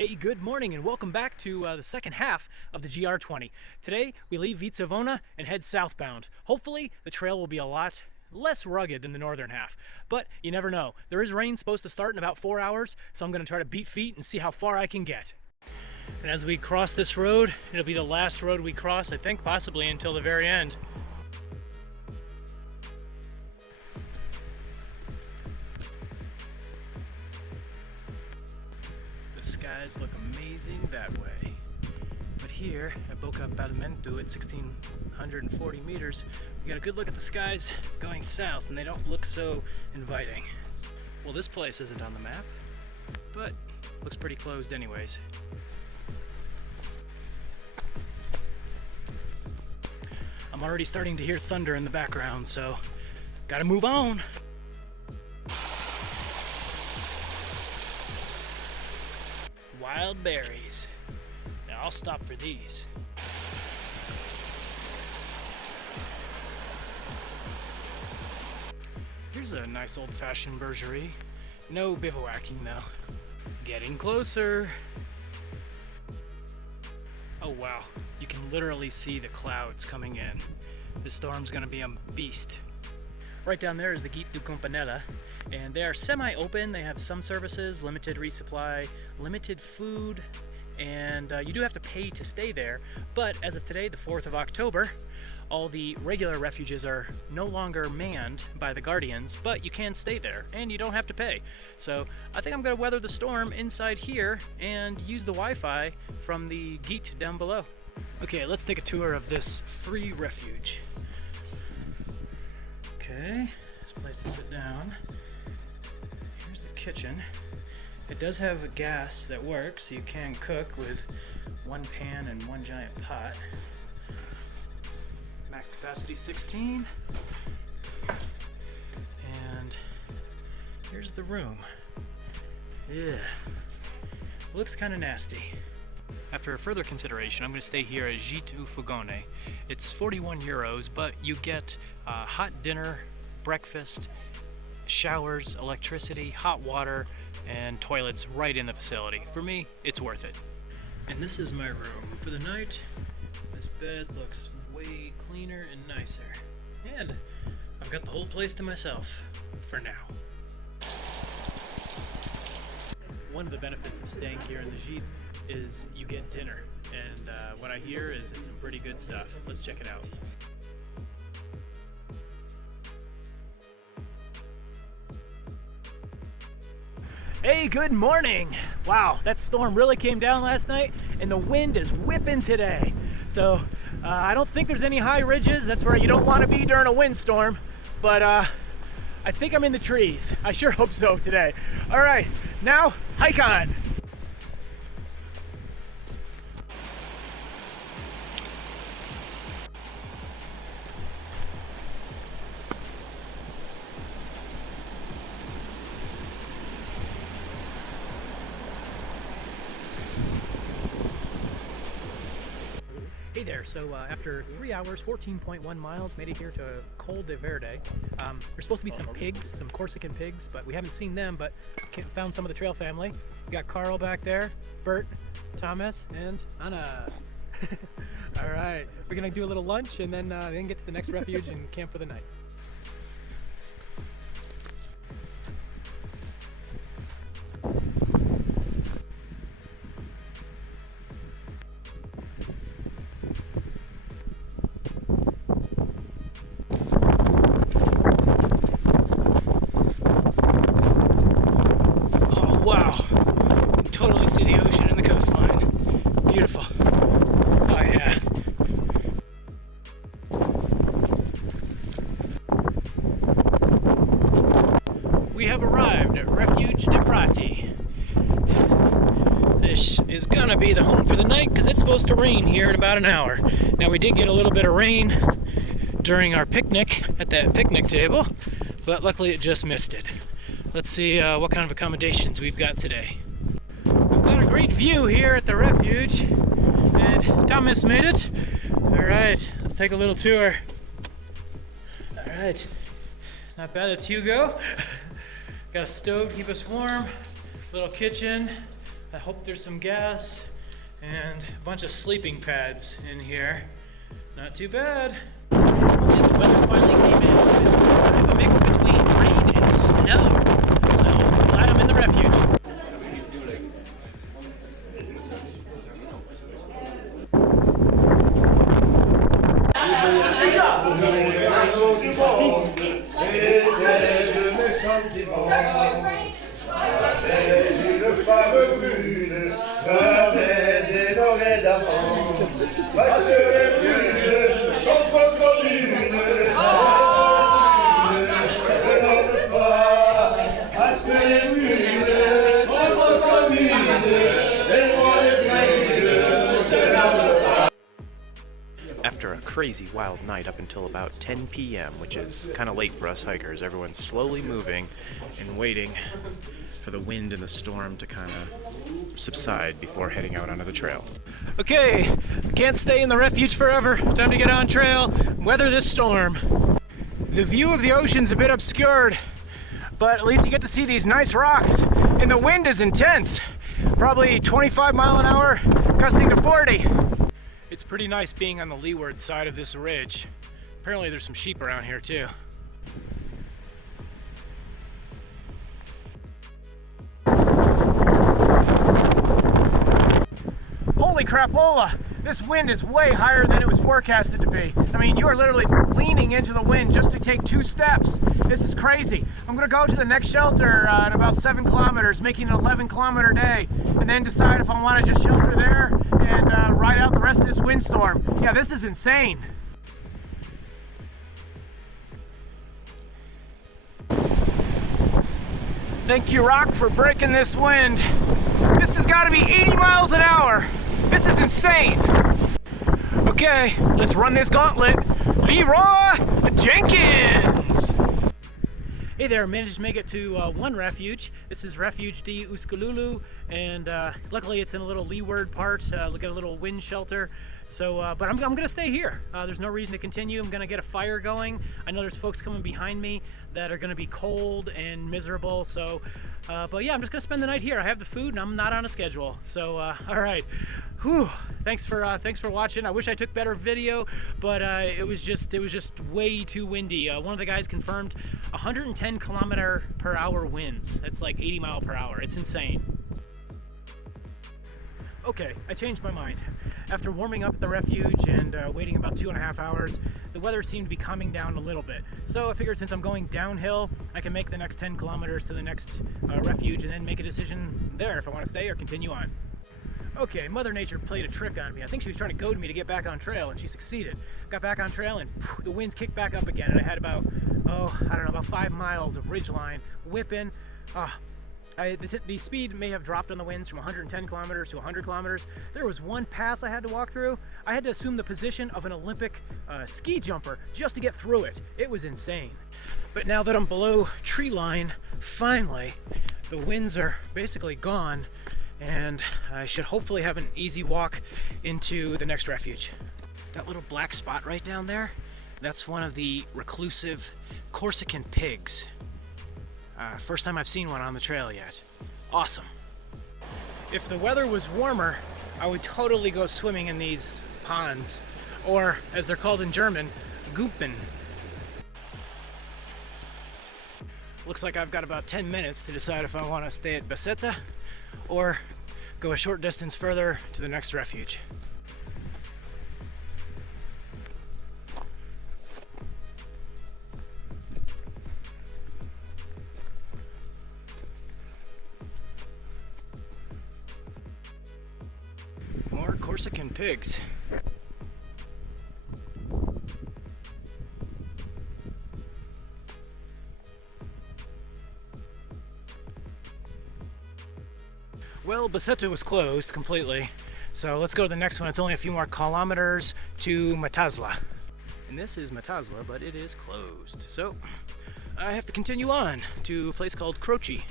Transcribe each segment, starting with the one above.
Hey, good morning and welcome back to the second half of the GR20. Today we leave Vizzavona and head southbound. Hopefully the trail will be a lot less rugged than the northern half, but you never know. There is rain supposed to start in about 4 hours, so I'm going to try to beat feet and see how far I can get. And as we cross this road, it'll be the last road we cross, I think possibly until the very end. The skies look amazing that way. But here at Boca Palmento at 1,640 meters, we got a good look at the skies going south and they don't look so inviting. Well, this place isn't on the map, but looks pretty closed anyways. I'm already starting to hear thunder in the background, so gotta move on. Wild berries. Now I'll stop for these. Here's a nice old-fashioned bergerie. No bivouacking though. Getting closer. Oh wow, you can literally see the clouds coming in. This storm's gonna be a beast. Right down there is the Gate du Campanella, and they are semi-open. They have some services, limited resupply, limited food, and you do have to pay to stay there. But as of today, the 4th of October, all the regular refuges are no longer manned by the Guardians, but you can stay there and you don't have to pay. So I think I'm gonna weather the storm inside here and use the Wi-Fi from the gate down below. Okay, let's take a tour of this free refuge. Okay, there's a place to sit down. Here's the kitchen. It does have a gas that works, so you can cook with one pan and one giant pot. Max capacity 16. And here's the room. Yeah, looks kind of nasty. After further consideration, I'm going to stay here at Gite u Fogone. It's 41 euros, but you get hot dinner, breakfast, showers, electricity, hot water, and toilets right in the facility. For me, it's worth it. And this is my room. For the night, this bed looks way cleaner and nicer. And I've got the whole place to myself, for now. One of the benefits of staying here in the Gite is you get dinner. And what I hear is it's some pretty good stuff. Let's check it out. Hey, good morning! Wow, that storm really came down last night and the wind is whipping today. So I don't think there's any high ridges. That's where you don't want to be during a windstorm. But I think I'm in the trees. I sure hope so today. All right, now hike on. Hey there, so after 3 hours, 14.1 miles, made it here to Col de Verde. There's supposed to be some pigs, some Corsican pigs, but we haven't seen them, but found some of the trail family. We got Carl back there, Bert, Thomas, and Anna. All right, we're gonna do a little lunch and then get to the next refuge and camp for the night. Wow, you can totally see the ocean and the coastline. Beautiful. Oh yeah. We have arrived at Refuge de Prati. This is gonna be the home for the night because it's supposed to rain here in about an hour. Now we did get a little bit of rain during our picnic at that picnic table, but luckily it just missed it. Let's see what kind of accommodations we've got today. We've got a great view here at the refuge, and Thomas made it. All right, let's take a little tour. All right, not bad. That's Hugo. Got a stove to keep us warm, little kitchen, I hope there's some gas and a bunch of sleeping pads in here. Not too bad. And the weather finally came in. It's kind of a mix between rain and snow. So I'm glad I'm in the refuge. After a crazy wild night up until about 10 p.m., which is kind of late for us hikers, everyone's slowly moving and waiting for the wind and the storm to kind of subside before heading out onto the trail. Okay, can't stay in the refuge forever. Time to get on trail, weather this storm. The view of the ocean's a bit obscured, but at least you get to see these nice rocks. And the wind is intense, probably 25 mile an hour, gusting to 40. It's pretty nice being on the leeward side of this ridge. Apparently there's some sheep around here too. Holy crapola! This wind is way higher than it was forecasted to be. I mean, you are literally leaning into the wind just to take 2 steps. This is crazy. I'm gonna go to the next shelter in about 7 kilometers, making an 11-kilometer day, and then decide if I want to just shelter there and ride out the rest of this windstorm. Yeah, this is insane. Thank you, rock, for breaking this wind. This has got to be 80 miles an hour. This is insane. Okay, let's run this gauntlet. Leroy Jenkins! Hey there, managed to make it to one refuge. This is Refuge de Uskalulu, and luckily it's in a little leeward part. Look at a little wind shelter. So, but I'm gonna stay here. There's no reason to continue. I'm gonna get a fire going. I know there's folks coming behind me that are gonna be cold and miserable. So, but yeah, I'm just gonna spend the night here. I have the food and I'm not on a schedule. So, all right. Whew. Thanks for watching. I wish I took better video, but it was just way too windy. One of the guys confirmed 110 km/h winds. That's like 80 miles per hour. It's insane. Okay, I changed my mind. After warming up at the refuge and waiting about 2.5 hours, the weather seemed to be calming down a little bit. So I figured since I'm going downhill, I can make the next 10 kilometers to the next refuge and then make a decision there if I want to stay or continue on. Okay, Mother Nature played a trick on me. I think she was trying to goad me to get back on trail, and she succeeded. Got back on trail, and the winds kicked back up again, and I had about, about 5 miles of ridgeline whipping. The speed may have dropped on the winds from 110 kilometers to 100 kilometers. There was one pass I had to walk through. I had to assume the position of an Olympic ski jumper just to get through it. It was insane. But now that I'm below tree line, finally, the winds are basically gone, and I should hopefully have an easy walk into the next refuge. That little black spot right down there, that's one of the reclusive Corsican pigs. First time I've seen one on the trail yet. Awesome. If the weather was warmer, I would totally go swimming in these ponds, or as they're called in German, Gumpen. Looks like I've got about 10 minutes to decide if I want to stay at Basetta or go a short distance further to the next refuge. More Corsican pigs. Well, Basetta was closed completely, so let's go to the next one. It's only a few more kilometers to Matazla. And this is Matazla, but it is closed. So I have to continue on to a place called Croce.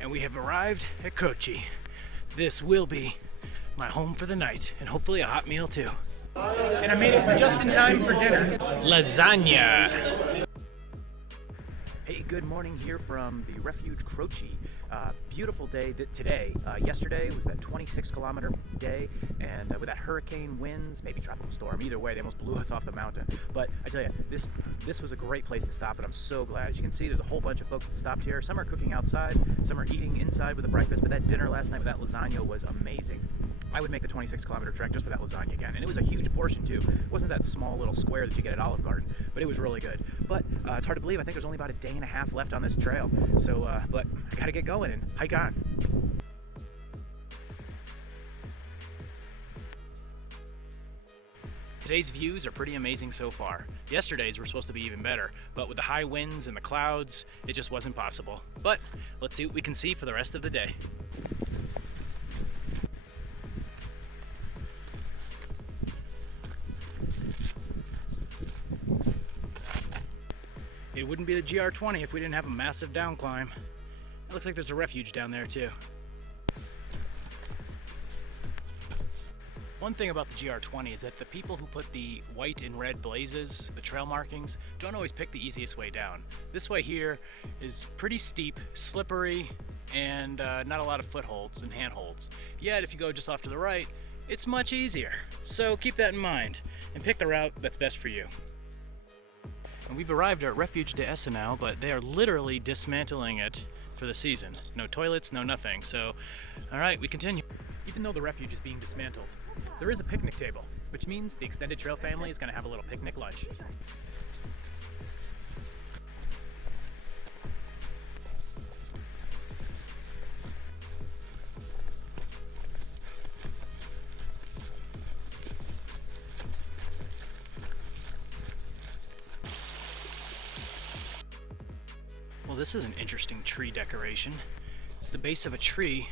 And we have arrived at Croce. This will be my home for the night, and hopefully a hot meal too. And I made it just in time for dinner. Lasagna. Hey, good morning here from the Refuge Croce. Beautiful day today. Yesterday was that 26-kilometer day, and with that hurricane winds, maybe tropical storm, either way, they almost blew us off the mountain. But I tell you, this was a great place to stop, and I'm so glad. As you can see, there's a whole bunch of folks that stopped here. Some are cooking outside, some are eating inside with a breakfast, but that dinner last night with that lasagna was amazing. I would make the 26-kilometer trek just for that lasagna again, and it was a huge portion too. It wasn't that small little square that you get at Olive Garden, but it was really good. But it's hard to believe, I think there's only about a day and a half left on this trail. So, but I gotta get going and hike on. Today's views are pretty amazing so far. Yesterday's were supposed to be even better, but with the high winds and the clouds, it just wasn't possible. But let's see what we can see for the rest of the day. It wouldn't be the GR20 if we didn't have a massive down climb. It looks like there's a refuge down there too. One thing about the GR20 is that the people who put the white and red blazes, the trail markings, don't always pick the easiest way down. This way here is pretty steep, slippery, and not a lot of footholds and handholds. Yet if you go just off to the right, it's much easier. So keep that in mind and pick the route that's best for you. And we've arrived at Refuge de Essa now, but they are literally dismantling it for the season. No toilets, no nothing. So, all right, we continue. Even though the refuge is being dismantled, there is a picnic table, which means the extended trail family is going to have a little picnic lunch. Well, this is an interesting tree decoration. It's the base of a tree,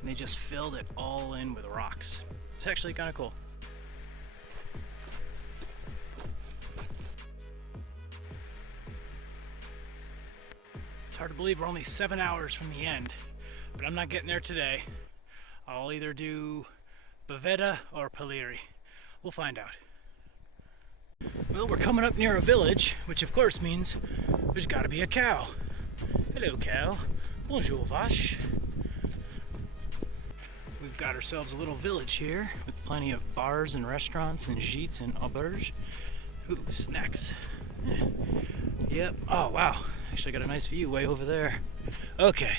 and they just filled it all in with rocks. It's actually kind of cool. It's hard to believe we're only 7 hours from the end, but I'm not getting there today. I'll either do Bavetta or Paliri. We'll find out. Well, we're coming up near a village, which of course means there's got to be a cow. Hello, cow. Bonjour, vache. We've got ourselves a little village here with plenty of bars and restaurants and gîtes and auberge. Ooh, snacks. Yep. Oh, wow. Actually got a nice view way over there. Okay.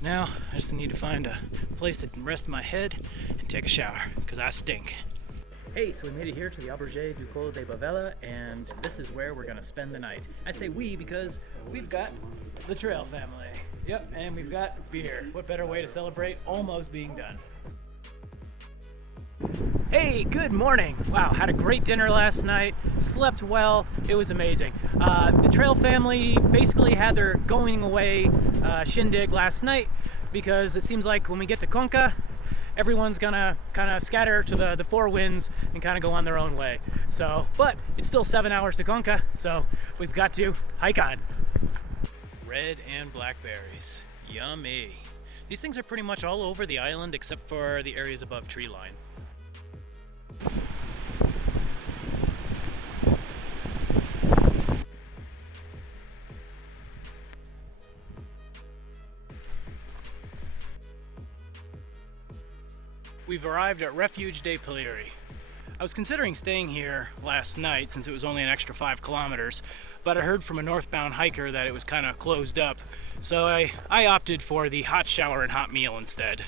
Now I just need to find a place to rest my head and take a shower, because I stink. Hey, so we made it here to the Auberge du Col de Bavella, and this is where we're gonna spend the night. I say we because we've got the trail family. Yep, and we've got beer. What better way to celebrate almost being done? Hey, good morning. Wow, had a great dinner last night, slept well, it was amazing. The trail family basically had their going away shindig last night, because it seems like when we get to Conca, everyone's gonna kind of scatter to the four winds and kind of go on their own way. So, but it's still 7 hours to Conca, so we've got to hike on. Red and blackberries, yummy. These things are pretty much all over the island except for the areas above tree line. We've arrived at Refuge de Paliri. I was considering staying here last night since it was only an extra 5 kilometers, but I heard from a northbound hiker that it was kind of closed up, so I opted for the hot shower and hot meal instead.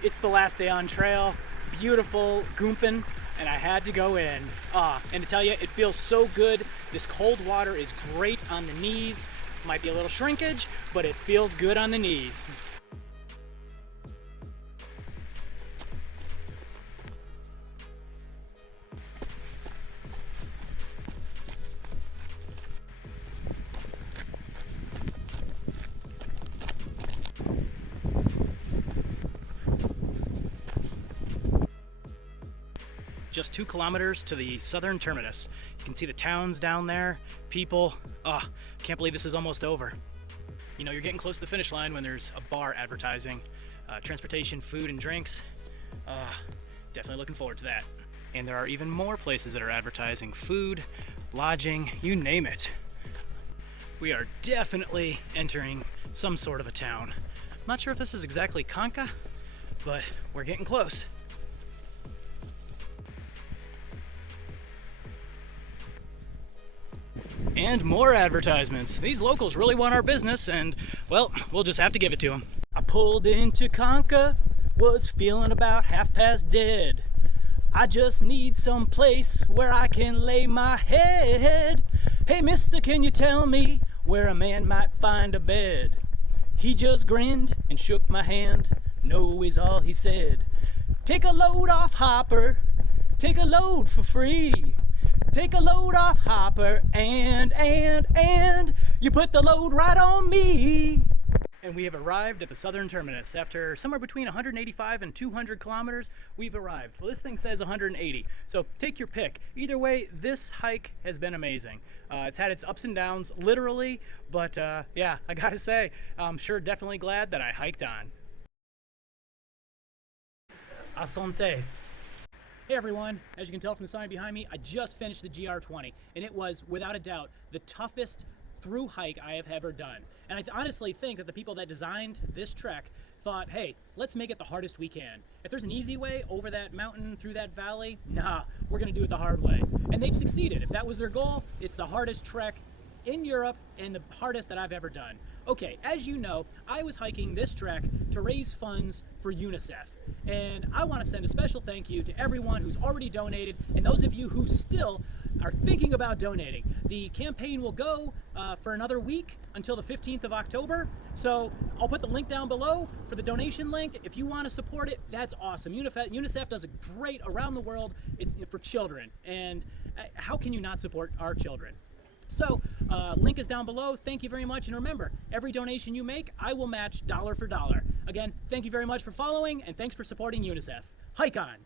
It's the last day on trail, beautiful Gumpen, and I had to go in. And to tell you, it feels so good. This cold water is great on the knees. Might be a little shrinkage, but it feels good on the knees. just 2 kilometers to the southern terminus. You can see the towns down there, people. Can't believe this is almost over. You know, you're getting close to the finish line when there's a bar advertising transportation, food, and drinks. Definitely looking forward to that. And there are even more places that are advertising food, lodging, you name it. We are definitely entering some sort of a town. I'm not sure if this is exactly Conca, but we're getting close. And more advertisements. These locals really want our business, and well, we'll just have to give it to them. I pulled into Conca, was feeling about half past dead. I just need some place where I can lay my head. Hey mister, can you tell me where a man might find a bed? He just grinned and shook my hand. No is all he said. Take a load off Hopper, take a load for free. Take a load off Hopper and you put the load right on me. And we have arrived at the southern terminus. After somewhere between 185 and 200 kilometers, we've arrived. Well, this thing says 180, so take your pick. Either way, this hike has been amazing. It's had its ups and downs, literally, but yeah, I gotta say, I'm sure definitely glad that I hiked on. Asante. Hey everyone, as you can tell from the sign behind me, I just finished the GR20, and it was, without a doubt, the toughest through hike I have ever done. And I honestly think that the people that designed this trek thought, hey, let's make it the hardest we can. If there's an easy way over that mountain, through that valley, nah, we're gonna do it the hard way. And they've succeeded. If that was their goal, it's the hardest trek in Europe and the hardest that I've ever done. Okay, as you know, I was hiking this trek to raise funds for UNICEF. And I want to send a special thank you to everyone who's already donated and those of you who still are thinking about donating. The campaign will go for another week until the 15th of October. So I'll put the link down below for the donation link. If you want to support it, that's awesome. UNICEF does a great around the world. It's for children. And how can you not support our children? So, link is down below. Thank you very much. And remember, every donation you make, I will match dollar for dollar. Again, thank you very much for following, and thanks for supporting UNICEF. Hike on!